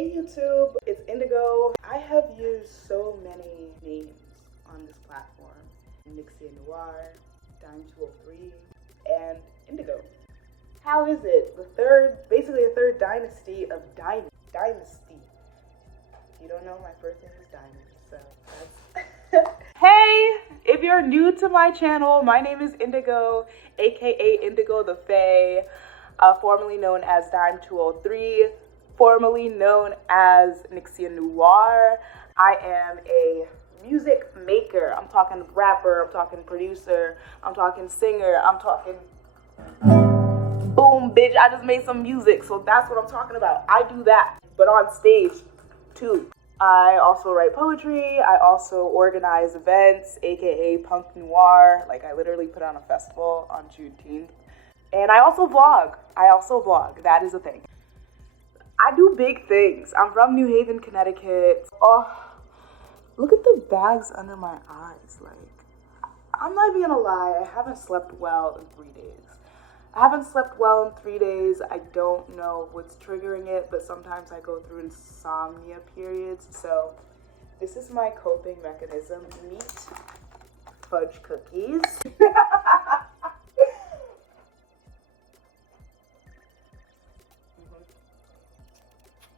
Hey YouTube, it's Indigo. I have used so many names on this platform. Punqnoire, Dime203, and Indigo. How is it? Basically the third dynasty of Dynasty. If you don't know, my first name is Diamond, so that's... Hey! If you're new to my channel, my name is Indigo, aka Indigaux the Fae, formerly known as Dime203, formerly known as Punqnoire. I am a music maker. I'm talking rapper, I'm talking producer, I'm talking singer, I'm talking boom, bitch, I just made some music, so that's what I'm talking about. I do that, but on stage too. I also write poetry, I also organize events, aka punqnoire. Like, I literally put on a festival on Juneteenth. And I also vlog. That is a thing. I do big things. I'm from New Haven, Connecticut. Oh, look at the bags under my eyes. Like, I'm not even gonna lie, I haven't slept well in 3 days. I don't know what's triggering it, but sometimes I go through insomnia periods. So this is my coping mechanism. Meat fudge cookies.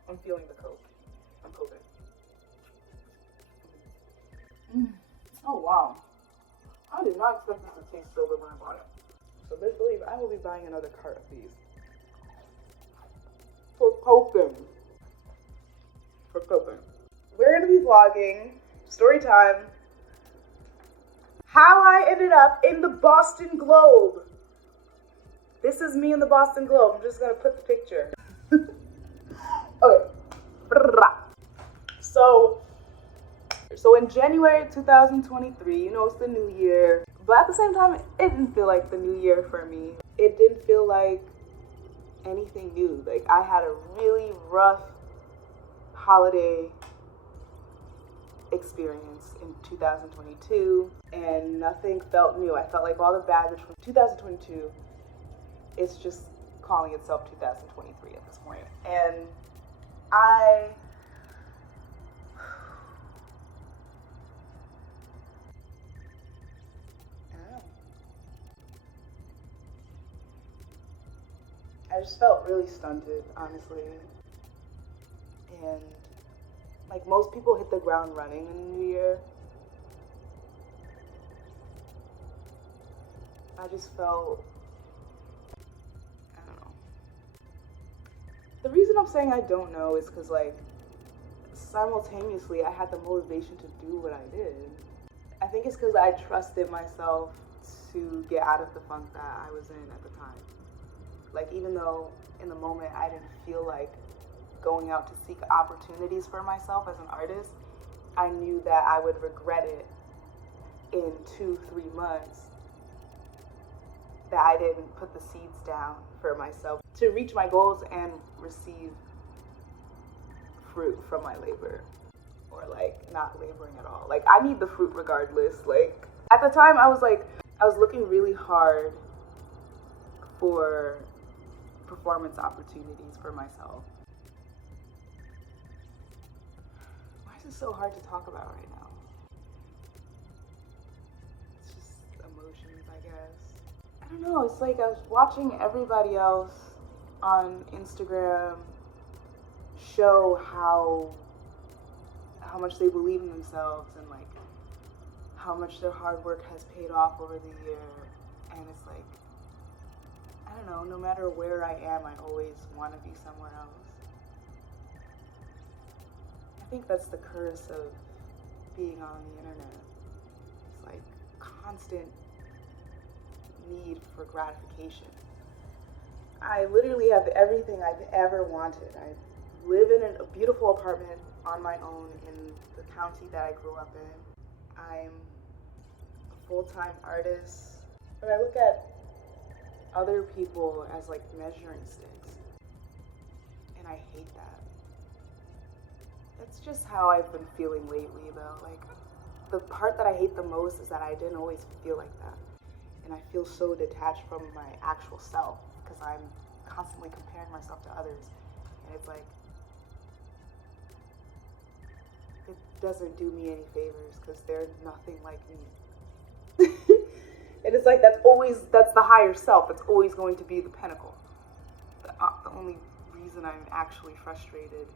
I'm feeling the coke. I'm coping. Oh wow. I did not expect this to taste so good when I bought it. So basically, I will be buying another cart of these. For coping. We're gonna be vlogging, story time, how I ended up in the Boston Globe. This is me in the Boston Globe. I'm just gonna put the picture. Okay. So in January 2023, you know, it's the new year. But at the same time, it didn't feel like the new year for me. It didn't feel like anything new. Like, I had a really rough holiday experience in 2022, and nothing felt new. I felt like all the baggage from 2022 is just calling itself 2023 at this point. And I just felt really stunted, honestly. And like most people hit the ground running in the new year, I just felt, I don't know. The reason I'm saying I don't know is because, like, simultaneously I had the motivation to do what I did. I think it's because I trusted myself to get out of the funk that I was in at the time. Like, even though in the moment I didn't feel like going out to seek opportunities for myself as an artist, I knew that I would regret it in 2-3 months, that I didn't put the seeds down for myself to reach my goals and receive fruit from my labor, or like not laboring at all. Like, I need the fruit regardless. Like, at the time I was looking really hard for performance opportunities for myself. Why is it so hard to talk about right now? It's just emotions, I guess. I don't know, it's like I was watching everybody else on Instagram show how much they believe in themselves and like how much their hard work has paid off over the year. And it's like, I don't know, no matter where I am, I always want to be somewhere else. I think that's the curse of being on the internet. It's like constant need for gratification. I literally have everything I've ever wanted. I live in a beautiful apartment on my own in the county that I grew up in. I'm a full-time artist. But I look at other people as like measuring sticks, and I hate that. That's just how I've been feeling lately, though. Like, the part that I hate the most is that I didn't always feel like that, and I feel so detached from my actual self because I'm constantly comparing myself to others, and it's like, doesn't do me any favors because they're nothing like me. And it's like, that's the higher self. It's always going to be the pinnacle. The only reason I'm actually frustrated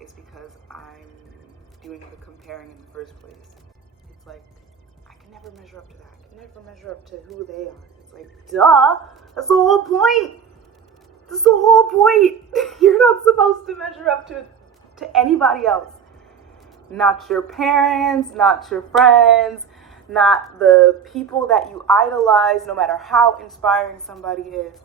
is because I'm doing the comparing in the first place. It's like, I can never measure up to that. I can never measure up to who they are. It's like, duh, that's the whole point. That's the whole point. You're not supposed to measure up to anybody else. Not your parents, not your friends, not the people that you idolize, no matter how inspiring somebody is.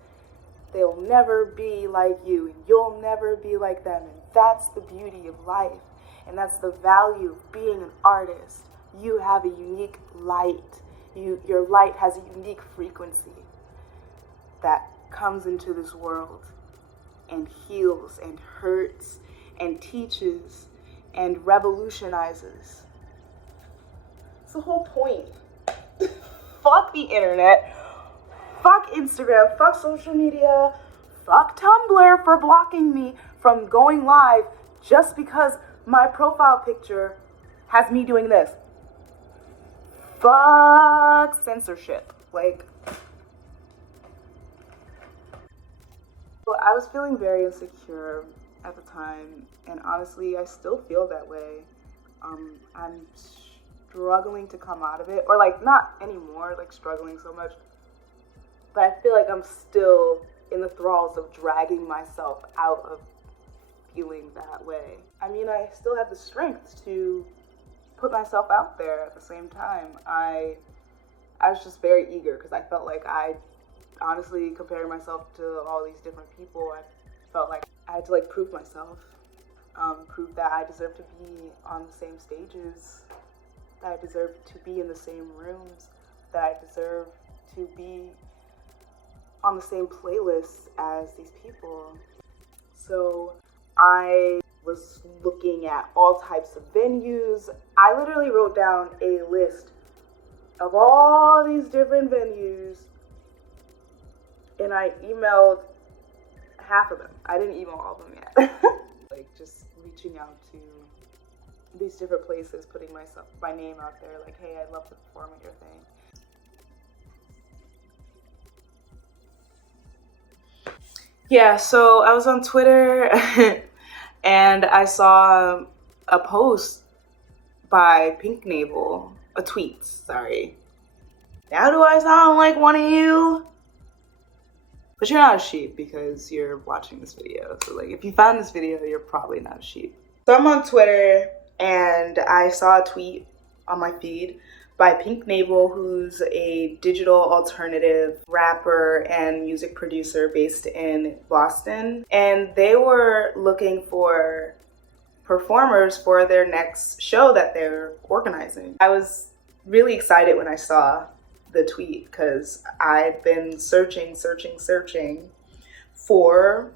They'll never be like you, and you'll never be like them. And that's the beauty of life. And that's the value of being an artist. You have a unique light. Your light has a unique frequency that comes into this world and heals and hurts and teaches and revolutionizes. It's the whole point. Fuck the internet. Fuck Instagram. Fuck social media. Fuck Tumblr for blocking me from going live just because my profile picture has me doing this. Fuck censorship. Like, well, I was feeling very insecure at the time, and honestly, I still feel that way. I'm struggling to come out of it, or like, not anymore, like struggling so much, but I feel like I'm still in the thralls of dragging myself out of feeling that way. I mean, I still have the strength to put myself out there at the same time. I was just very eager because I felt like I honestly, comparing myself to all these different people, I felt like I had to like prove myself, prove that I deserve to be on the same stages, that I deserve to be in the same rooms, that I deserve to be on the same playlists as these people. So I was looking at all types of venues. I literally wrote down a list of all these different venues, and I emailed half of them. I didn't email all of them yet. Like, just reaching out to these different places, putting my name out there, like, hey, I'd love to perform at your thing. Yeah, so I was on Twitter and I saw a post by punqnoire, a tweet, sorry. Now do I sound like one of you? But you're not a sheep because you're watching this video. So like, if you found this video, you're probably not a sheep. So I'm on Twitter and I saw a tweet on my feed by punqnoire, who's a digital alternative rapper and music producer based in Boston. And they were looking for performers for their next show that they're organizing. I was really excited when I saw the tweet because I've been searching for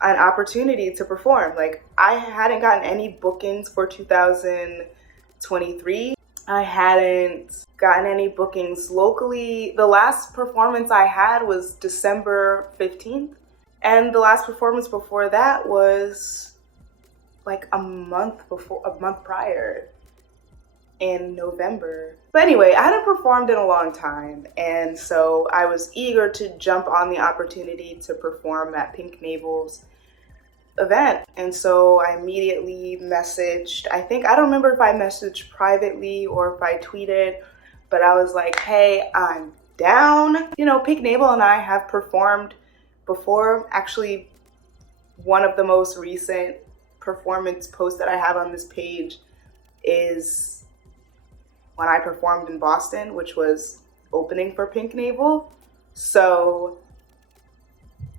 an opportunity to perform. Like, I hadn't gotten any bookings for 2023. I hadn't gotten any bookings locally. The last performance I had was December 15th. And the last performance before that was like a month prior, in November. But anyway, I hadn't performed in a long time, and so I was eager to jump on the opportunity to perform at punqnoire's event. And so I immediately messaged, I don't remember if I messaged privately or if I tweeted, but I was like, hey, I'm down. You know, punqnoire and I have performed before. Actually, one of the most recent performance posts that I have on this page is when I performed in Boston, which was opening for punqnoire. So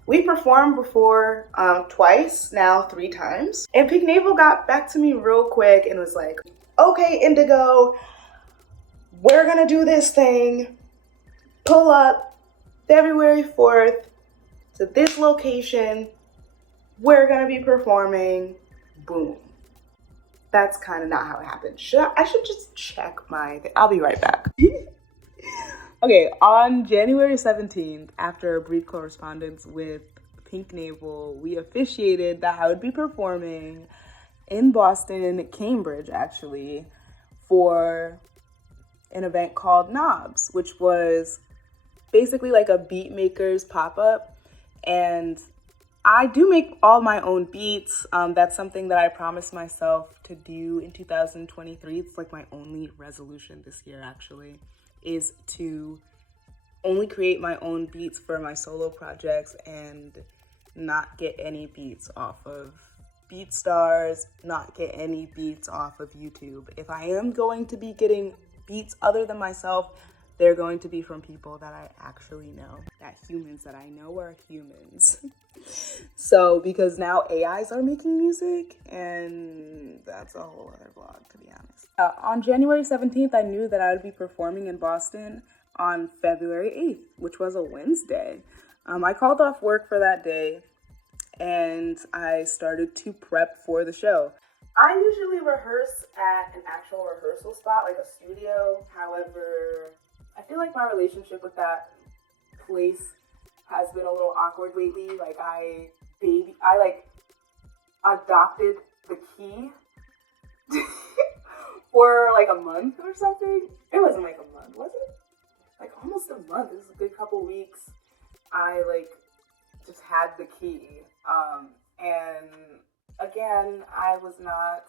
we performed before twice, now 3 times. And punqnoire got back to me real quick and was like, okay, Indigaux, we're gonna do this thing. Pull up February 4th to this location. We're gonna be performing. Boom. That's kind of not how it happened. I should just check I'll be right back. Okay, on January 17th, after a brief correspondence with punqnoire, we officiated that I would be performing in Boston, Cambridge actually, for an event called Knobs, which was basically like a beat maker's pop-up. And I do make all my own beats. That's something that I promised myself to do in 2023. It's like my only resolution this year actually, is to only create my own beats for my solo projects and not get any beats off of BeatStars, not get any beats off of YouTube. If I am going to be getting beats other than myself, they're going to be from people that I actually know, that humans that I know are humans. So, because now AIs are making music, and that's a whole other vlog, to be honest. On January 17th, I knew that I would be performing in Boston on February 8th, which was a Wednesday. I called off work for that day, and I started to prep for the show. I usually rehearse at an actual rehearsal spot, like a studio. However, I feel like my relationship with that place has been a little awkward lately. Like I adopted the key for like a month or something. It wasn't like a month, was it? Like almost a month. It was a good couple weeks. I just had the key. And again, I was not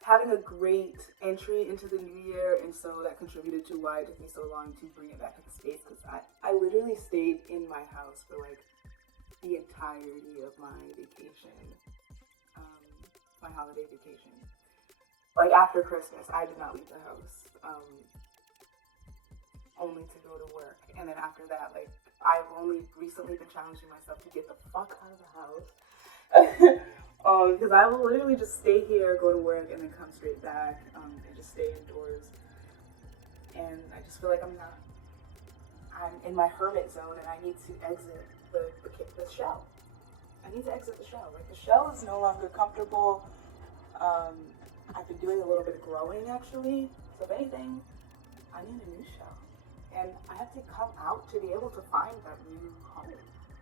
having a great entry into the new year, and so that contributed to why it took me so long to bring it back into space, because I literally stayed in my house for like the entirety of my vacation, my holiday vacation. Like after Christmas, I did not leave the house, only to go to work. And then after that, like I've only recently been challenging myself to get the fuck out of the house. Because I will literally just stay here, go to work, and then come straight back, and just stay indoors. And I just feel like I'm in my hermit zone, and I need to exit the shell. I need to exit the shell. Like the shell is no longer comfortable. I've been doing a little bit of growing actually. So if anything, I need a new shell. And I have to come out to be able to find that new home,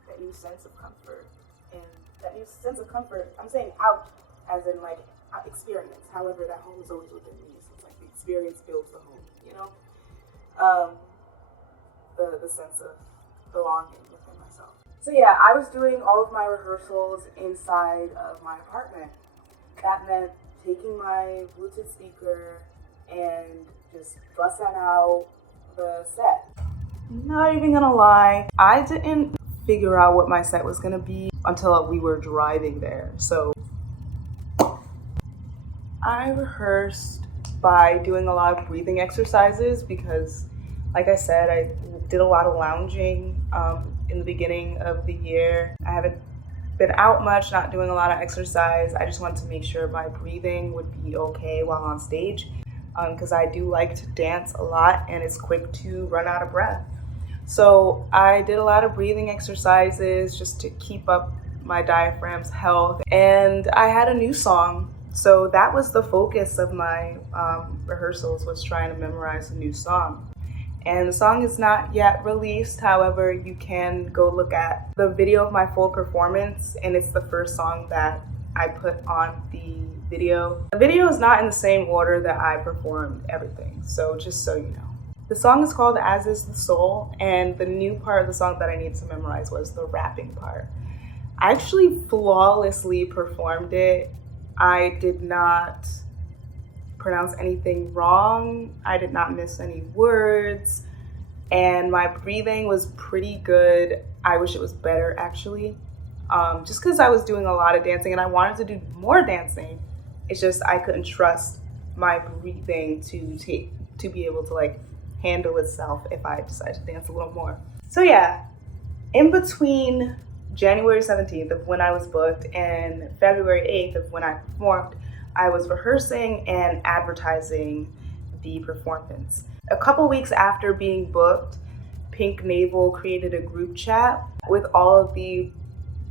that new sense of comfort. And that new sense of comfort, I'm saying out as in like experience. However, that home is always within me. So it's like the experience builds the home, you know? The sense of belonging within myself. So yeah, I was doing all of my rehearsals inside of my apartment. That meant taking my Bluetooth speaker and just busting out the set. Not even gonna lie, I didn't figure out what my set was gonna be until we were driving there. So I rehearsed by doing a lot of breathing exercises because, like I said, I did a lot of lounging in the beginning of the year. I haven't been out much, not doing a lot of exercise. I just wanted to make sure my breathing would be okay while on stage, because I do like to dance a lot and it's quick to run out of breath. So I did a lot of breathing exercises just to keep up my diaphragm's health. And I had a new song. So that was the focus of my rehearsals, was trying to memorize a new song. And the song is not yet released. However, you can go look at the video of my full performance, and it's the first song that I put on the video. The video is not in the same order that I performed everything, so just so you know. The song is called As Is the Soul, and the new part of the song that I needed to memorize was the rapping part. I actually flawlessly performed it. I did not pronounce anything wrong. I did not miss any words, and my breathing was pretty good. I wish it was better actually, just because I was doing a lot of dancing and I wanted to do more dancing. It's just I couldn't trust my breathing to be able to like handle itself if I decided to dance a little more. So yeah, in between January 17th of when I was booked and February 8th of when I performed, I was rehearsing and advertising the performance. A couple weeks after being booked, Pink Navel created a group chat with all of the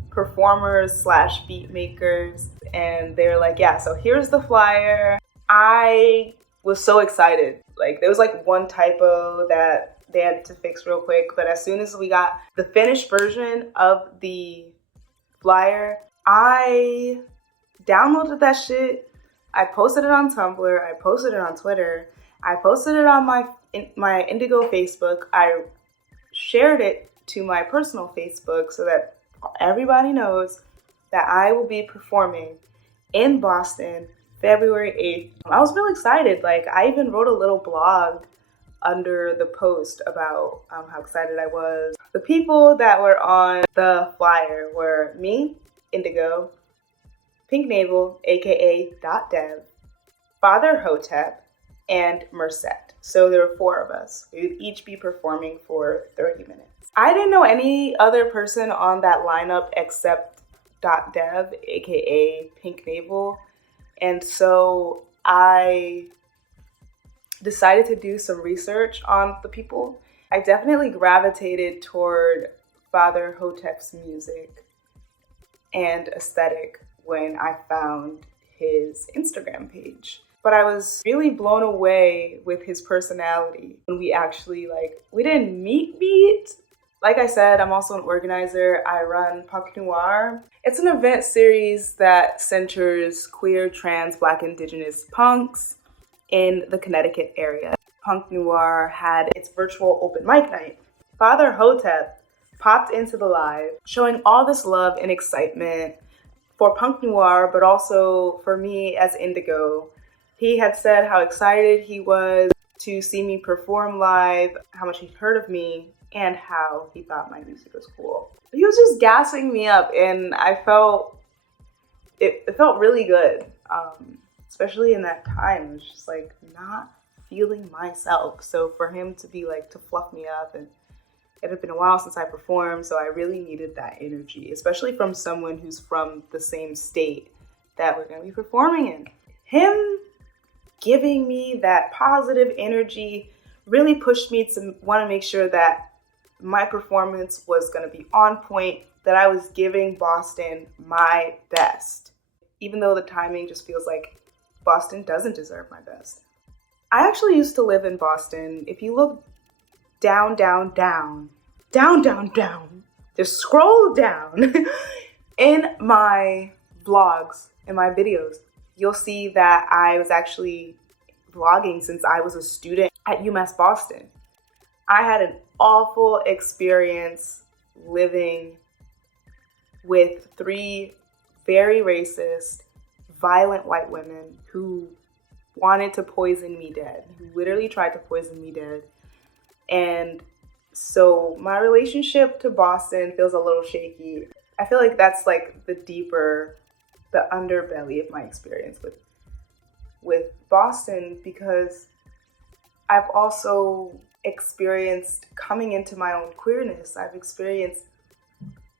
performers / beat makers, and they're like, yeah, so here's the flyer. I was so excited. Like there was like one typo that they had to fix real quick, but as soon as we got the finished version of the flyer, I downloaded that shit. I posted it on Tumblr. I posted it on Twitter. I posted it on my Indigaux Facebook. I shared it to my personal Facebook so that everybody knows that I will be performing in Boston February 8th. I was really excited. Like, I even wrote a little blog under the post about how excited I was. The people that were on the flyer were me, Indigaux, punqnoire, aka .dev, Father Hotep, and Merced. So there were 4 of us. We would each be performing for 30 minutes. I didn't know any other person on that lineup except .dev, aka punqnoire, and so I decided to do some research on the people. I definitely gravitated toward Father Hotep's music and aesthetic when I found his Instagram page. But I was really blown away with his personality when we actually, we didn't meet. Like I said, I'm also an organizer. I run punqnoire. It's an event series that centers queer, trans, Black, Indigenous punks in the Connecticut area. punqnoire had its virtual open mic night. Father Hotep popped into the live, showing all this love and excitement for punqnoire, but also for me as Indigaux. He had said how excited he was to see me perform live, how much he'd heard of me, and how he thought my music was cool. He was just gassing me up, and I felt, it felt really good. Especially in that time, I was just not feeling myself. So for him to be to fluff me up, and it had been a while since I performed, so I really needed that energy, especially from someone who's from the same state that we're gonna be performing in. Him giving me that positive energy really pushed me to want to make sure that my performance was gonna be on point, that I was giving Boston my best, even though the timing just feels like Boston doesn't deserve my best. I actually used to live in Boston. If you look down, just scroll down in my vlogs, in my videos, you'll see that I was actually vlogging since I was a student at UMass Boston. I had an awful experience living with 3 very racist, violent white women who wanted to poison me dead, who literally tried to poison me dead. And so my relationship to Boston feels a little shaky. I feel like that's the underbelly of my experience with Boston, because I've also experienced coming into my own queerness. I've experienced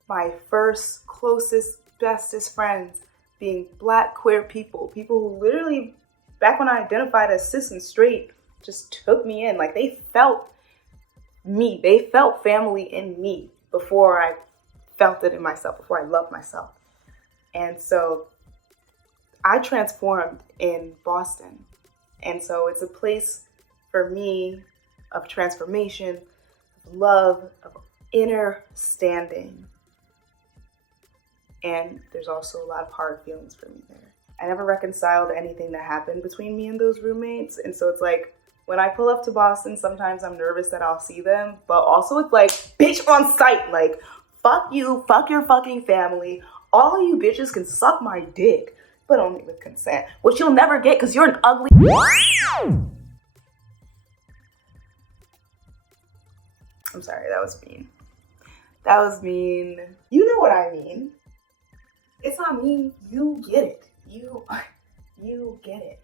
my first, closest, bestest friends being Black queer people who literally, back when I identified as cis and straight, just took me in. They felt me. They felt family in me before I felt it in myself, before I loved myself. And so I transformed in Boston. And so it's a place for me of transformation, of love, of inner standing. And there's also a lot of hard feelings for me there. I never reconciled anything that happened between me and those roommates. And so it's when I pull up to Boston, sometimes I'm nervous that I'll see them, but also it's bitch on sight. Fuck you, fuck your fucking family. All of you bitches can suck my dick, but only with consent, which you'll never get because you're an ugly. I'm sorry, that was mean. That was mean. You know what I mean. It's not mean, you get it. You get it.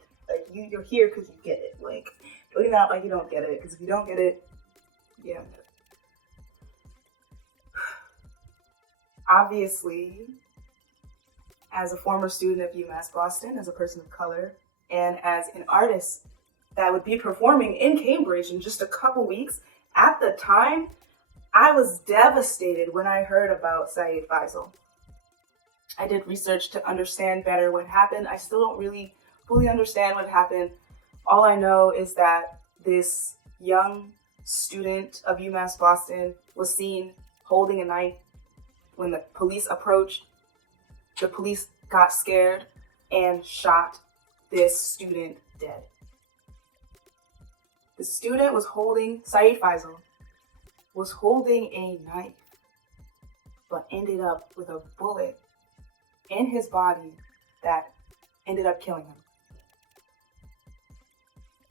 You're here because you get it. Don't even act like you don't get it, because if you don't get it, you don't get it. Obviously, as a former student of UMass Boston, as a person of color, and as an artist that would be performing in Cambridge in just a couple weeks, at the time, I was devastated when I heard about Saeed Faisal. I did research to understand better what happened. I still don't really fully understand what happened. All I know is that this young student of UMass Boston was seen holding a knife when the police approached. The police got scared. and shot this student dead. The student was holding, Saeed Faisal, was holding a knife, but ended up with a bullet in his body that ended up killing him.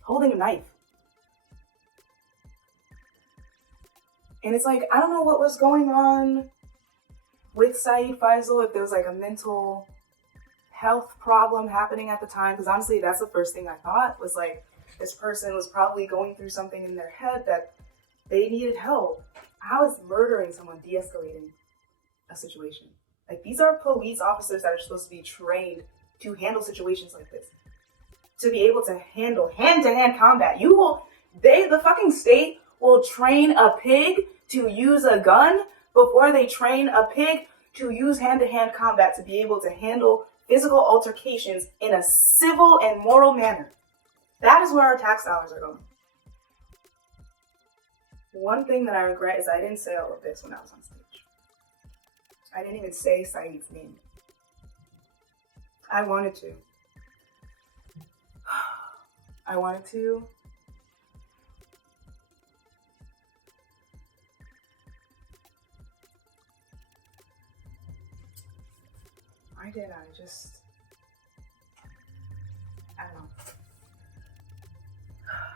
Holding a knife. And it's like, I don't know what was going on with Saeed Faisal, if there was like a mental health problem happening at the time, because honestly, that's the first thing I thought, was like, this person was probably going through something in their head that they needed help. How is murdering someone de-escalating a situation? Like, these are police officers that are supposed to be trained to handle situations like this, to be able to handle hand-to-hand combat. The fucking state will train a pig to use a gun before they train a pig to use hand-to-hand combat to be able to handle physical altercations in a civil and moral manner. That is where our tax dollars are going. One thing that I regret is I didn't say all of this when I was on stage. I didn't even say Saeed's name. I wanted to. I wanted to. Why did I don't know.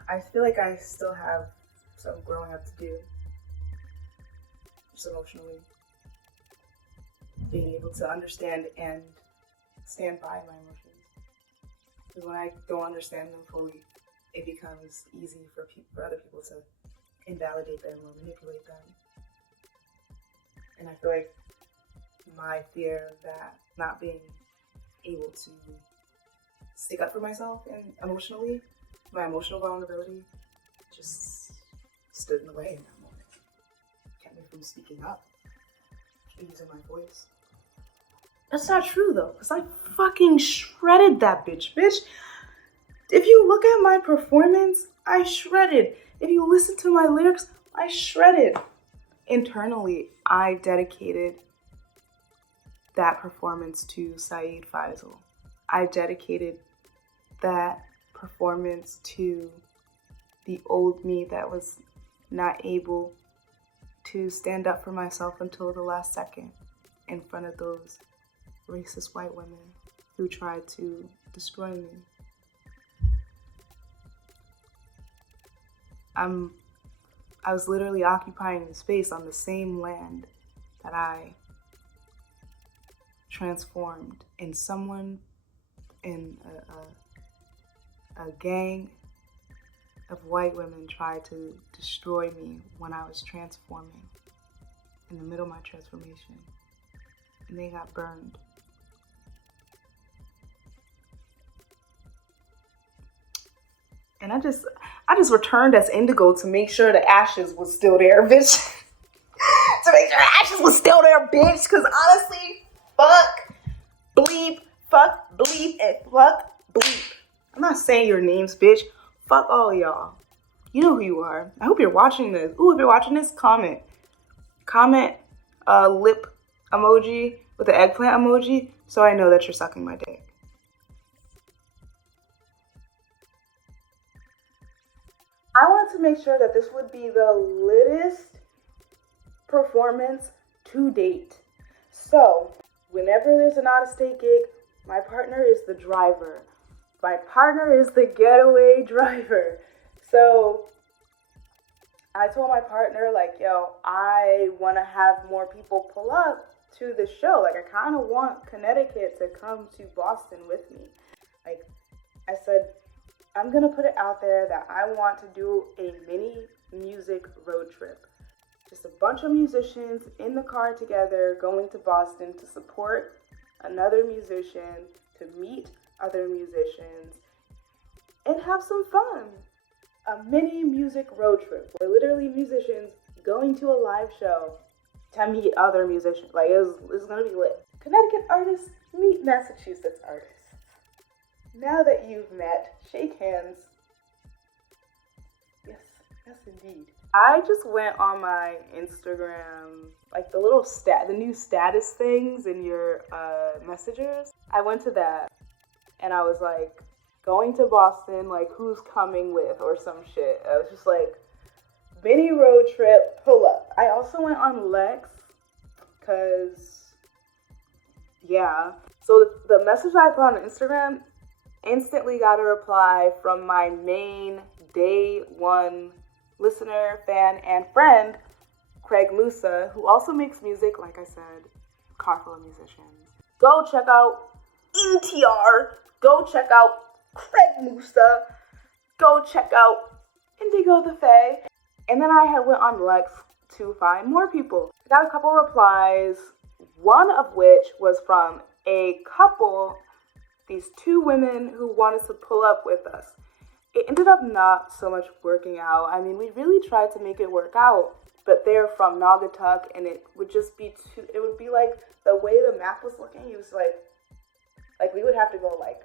I feel like I still have some growing up to do. Just emotionally. Being able to understand and stand by my emotions. Because when I don't understand them fully, it becomes easy for other people to invalidate them or manipulate them. And I feel like my fear of that, not being able to stick up for myself and emotionally, my emotional vulnerability, just stood in the way in that moment. Kept me from speaking up and using my voice. That's not true though, because I fucking shredded that bitch. If you look at my performance, I shredded. If you listen to my lyrics, I shredded. Internally, I dedicated that performance to Saeed Faisal. I dedicated that performance to the old me that was not able to stand up for myself until the last second in front of those racist white women who tried to destroy me. I was literally occupying the space on the same land that I transformed in someone, in a gang of white women tried to destroy me when I was transforming, in the middle of my transformation, and they got burned. And I just returned as Indigaux to make sure the ashes was still there, bitch. To make sure the ashes was still there, bitch. Because honestly, fuck, bleep, and fuck, bleep. I'm not saying your names, bitch. Fuck all of y'all. You know who you are. I hope you're watching this. Ooh, if you're watching this, comment. Comment lip emoji with the eggplant emoji so I know that you're sucking my dick. I wanted to make sure that this would be the littest performance to date. So, whenever there's an out-of-state gig, my partner is the driver. My partner is the getaway driver. So, I told my partner, like, yo, I want to have more people pull up to the show. Like, I kind of want Connecticut to come to Boston with me. Like, I said, I'm going to put it out there that I want to do a mini music road trip. Just a bunch of musicians in the car together going to Boston to support another musician, to meet other musicians, and have some fun. A mini music road trip where literally musicians going to a live show to meet other musicians. Like, it's going to be lit. Connecticut artists meet Massachusetts artists. Now that you've met, shake hands. Yes, indeed. I just went on my Instagram, like the new status things in your messages. I went to that and I was like, going to Boston, like, who's coming with, or some shit. I was just like, mini road trip, pull up. I also went on Lex, because, yeah. So the message I put on Instagram instantly got a reply from my main day one listener, fan, and friend, Craig Musa, who also makes music, like I said, car full of musicians. Go check out NTR. Go check out Craig Musa. Go check out Indigaux the Fae. And then I went on Lex to find more people. I got a couple replies, one of which was from a couple, these two women who wanted to pull up with us. It ended up not so much working out. I mean, we really tried to make it work out, but they're from Naugatuck, and it would just be it would be like the way the map was looking, he was like we would have to go like,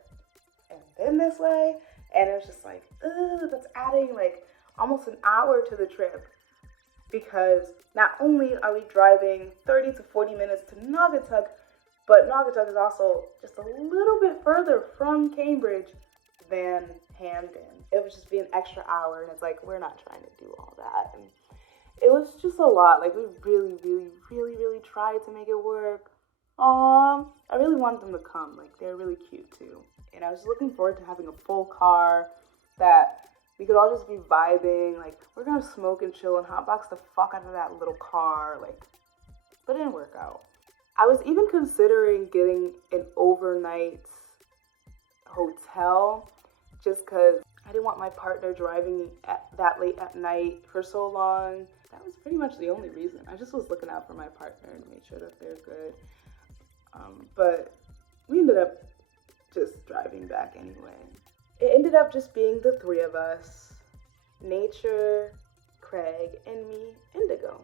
and then this way, and it was just like, ugh, that's adding like almost an hour to the trip, because not only are we driving 30 to 40 minutes to Naugatuck, but Naugatuck is also just a little bit further from Cambridge than Hamden. It would just be an extra hour, and it's like, we're not trying to do all that. And it was just a lot. Like, we really tried to make it work. I really wanted them to come. Like, they're really cute too. And I was looking forward to having a full car that we could all just be vibing. Like, we're gonna smoke and chill and hotbox the fuck out of that little car. Like, but it didn't work out. I was even considering getting an overnight hotel just because I didn't want my partner driving that late at night for so long. That was pretty much the only reason. I just was looking out for my partner to make sure that they're good. But we ended up just driving back anyway. It ended up just being the three of us, Nature, Craig, and me, Indigaux.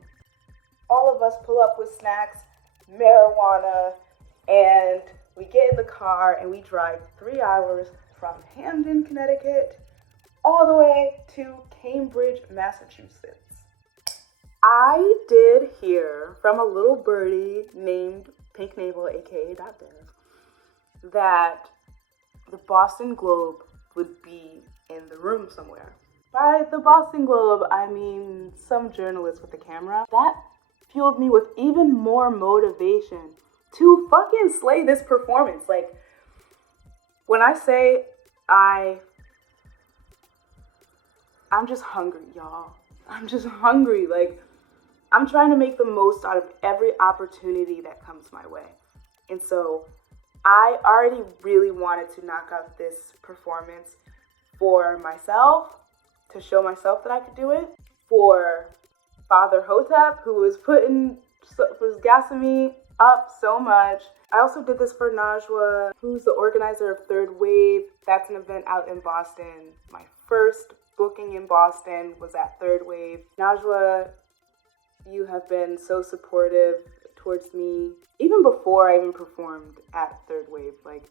All of us pull up with snacks, marijuana, and we get in the car and we drive 3 hours from Hamden, Connecticut, all the way to Cambridge, Massachusetts. I did hear from a little birdie named Pink Navel, aka .dev, that the Boston Globe would be in the room somewhere. By the Boston Globe, I mean some journalist with a camera. That fueled me with even more motivation to fucking slay this performance. Like, when I say I'm just hungry, y'all. I'm just hungry. Like, I'm trying to make the most out of every opportunity that comes my way. And so I already really wanted to knock out this performance for myself, to show myself that I could do it, for Father Hotep, who was gassing me up so much. I also did this for Najwa, who's the organizer of Third Wave. That's an event out in Boston. My first booking in Boston was at Third Wave. Najwa, you have been so supportive towards me, even before I even performed at Third Wave. Like,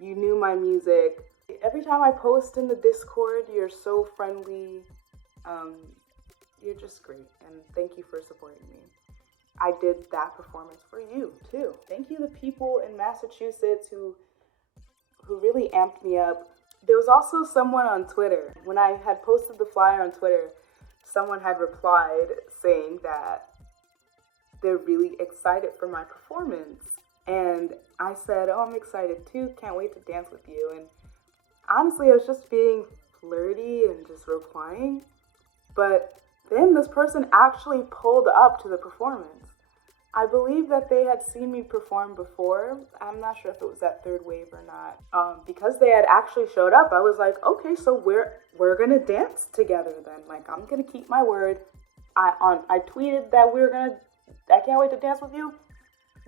you knew my music. Every time I post in the Discord, you're so friendly. You're just great, and thank you for supporting me. I did that performance for you too. Thank you to people in Massachusetts who really amped me up. There was also someone on Twitter. When I had posted the flyer on Twitter, someone had replied saying that they're really excited for my performance. And I said, oh, I'm excited too. Can't wait to dance with you. And honestly, I was just being flirty and just replying. But then this person actually pulled up to the performance. I believe that they had seen me perform before. I'm not sure if it was at Third Wave or not. Because they had actually showed up, I was like, okay, so we're gonna dance together then. Like, I'm gonna keep my word. I tweeted that I can't wait to dance with you.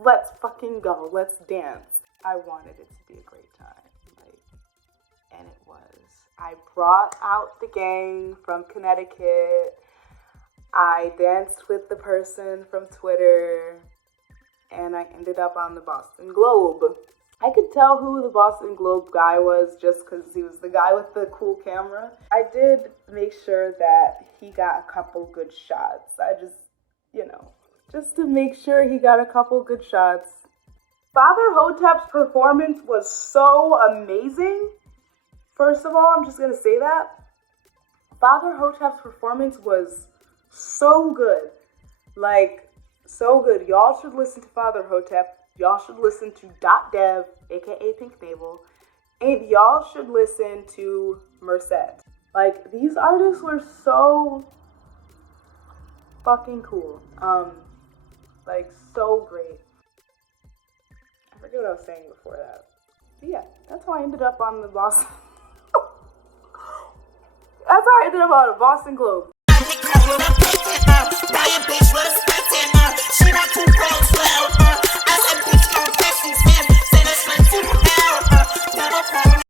Let's fucking go. Let's dance. I wanted it to be a great time. And it was. I brought out the gang from Connecticut. I danced with the person from Twitter, and I ended up on the Boston Globe. I could tell who the Boston Globe guy was just because he was the guy with the cool camera. I did make sure that he got a couple good shots. Just to make sure he got a couple good shots. Father Hotep's performance was so amazing. First of all, I'm just gonna say that. Father Hotep's performance was so good. Like, so good. Y'all should listen to Father Hotep. Y'all should listen to .dev, aka Pink Mabel. And y'all should listen to Merced. Like, these artists were so fucking cool. Like, so great. I forget what I was saying before that. But yeah, that's how I ended up on the Boston. That's how I ended up on the Boston Globe.